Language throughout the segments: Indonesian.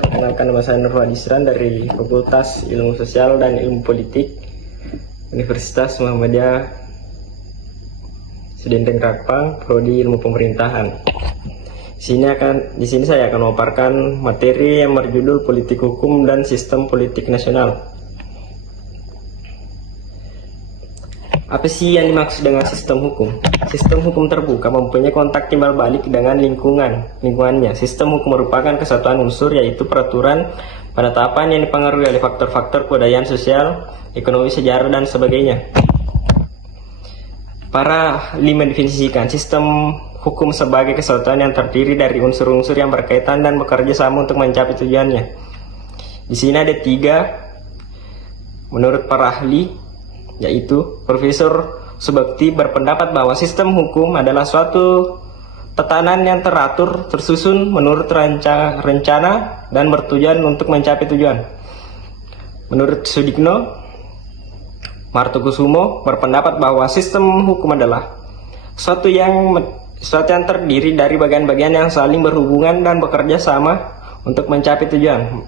Perkenalkan, nama saya Nurul Isran dari Fakultas Ilmu Sosial dan Ilmu Politik Universitas Muhammadiyah Sedenteng Rakpang, Prodi Ilmu Pemerintahan. Di sini saya akan memaparkan materi yang berjudul Politik Hukum dan Sistem Politik Nasional. Apa sih yang dimaksud dengan sistem hukum? Sistem hukum terbuka mempunyai kontak timbal balik dengan lingkungannya. Sistem hukum merupakan kesatuan unsur, yaitu peraturan penetapan yang dipengaruhi oleh faktor-faktor kebudayaan, sosial, ekonomi, sejarah, dan sebagainya. Para ahli mendefinisikan sistem hukum sebagai kesatuan yang terdiri dari unsur-unsur yang berkaitan dan bekerja sama untuk mencapai tujuannya. Di sini ada 3 menurut para ahli, yaitu Profesor Subakti berpendapat bahwa sistem hukum adalah suatu tatanan yang teratur, tersusun menurut rencana dan bertujuan untuk mencapai tujuan. Menurut Sudikno Martokusumo berpendapat bahwa sistem hukum adalah suatu yang terdiri dari bagian-bagian yang saling berhubungan dan bekerja sama untuk mencapai tujuan.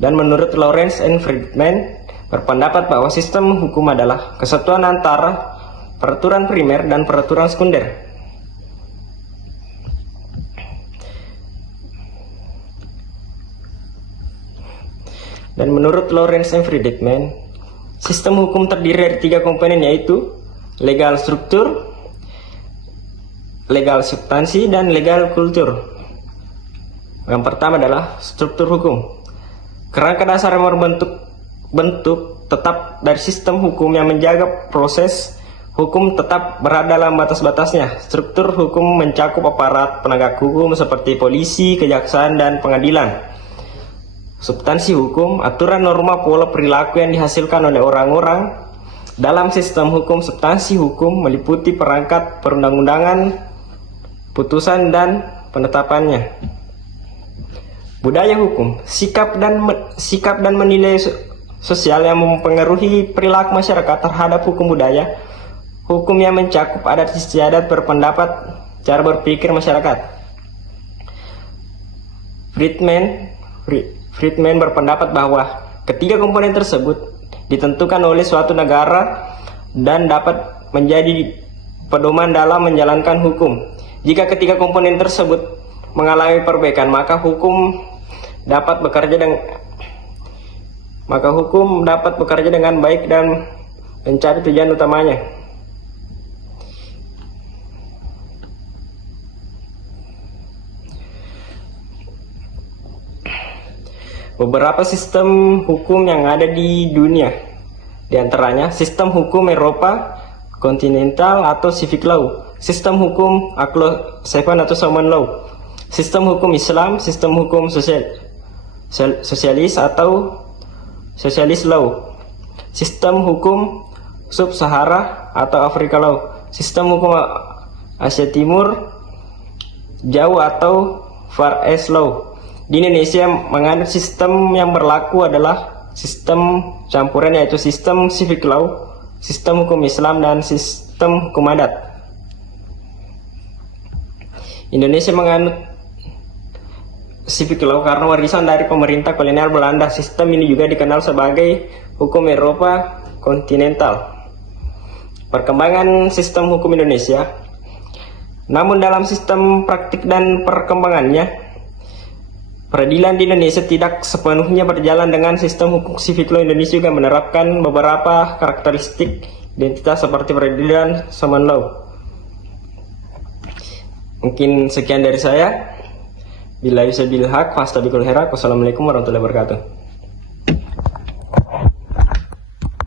Dan menurut Lawrence and Friedman berpendapat bahwa sistem hukum adalah kesatuan antara peraturan primer dan peraturan sekunder. Dan menurut Lawrence and Friedman, sistem hukum terdiri dari 3 komponen, yaitu legal struktur, legal substansi, dan legal kultur. Yang pertama adalah struktur hukum. Kerangka dasar yang berbentuk tetap dari sistem hukum yang menjaga proses hukum tetap berada dalam batas-batasnya. Struktur hukum mencakup aparat penegak hukum seperti polisi, kejaksaan, dan pengadilan. Substansi hukum, aturan, norma, pola perilaku yang dihasilkan oleh orang-orang. Dalam sistem hukum, substansi hukum meliputi perangkat perundang-undangan, putusan, dan penetapannya. Budaya hukum, sikap dan menilai sosial yang mempengaruhi perilaku masyarakat terhadap hukum budaya. Hukum yang mencakup adat istiadat, berpendapat, cara berpikir masyarakat. Friedman berpendapat bahwa ketiga komponen tersebut ditentukan oleh suatu negara dan dapat menjadi pedoman dalam menjalankan hukum. Jika ketiga komponen tersebut mengalami perbaikan, maka hukum dapat bekerja dengan baik dan mencapai tujuan utamanya. Beberapa sistem hukum yang ada di dunia, diantaranya sistem hukum Eropa kontinental atau civic law, sistem hukum Anglo-Saxon atau Common law, sistem hukum Islam, sistem hukum sosialis atau socialist law, sistem hukum Sub-Sahara atau Afrika law, sistem hukum Asia Timur Jauh atau Far East law. Di Indonesia menganut sistem yang berlaku adalah sistem campuran, yaitu sistem civic law, sistem hukum Islam, dan sistem hukum adat. Indonesia menganut civic law karena warisan dari pemerintah kolonial Belanda. Sistem ini juga dikenal sebagai hukum Eropa kontinental. Perkembangan sistem hukum Indonesia. Namun dalam sistem praktik dan perkembangannya, peradilan di Indonesia tidak sepenuhnya berjalan dengan sistem hukum civic law. Indonesia juga menerapkan beberapa karakteristik identitas seperti peradilan common law. Mungkin sekian dari saya. Billahi wassalamu. Wassalamualaikum warahmatullahi wabarakatuh.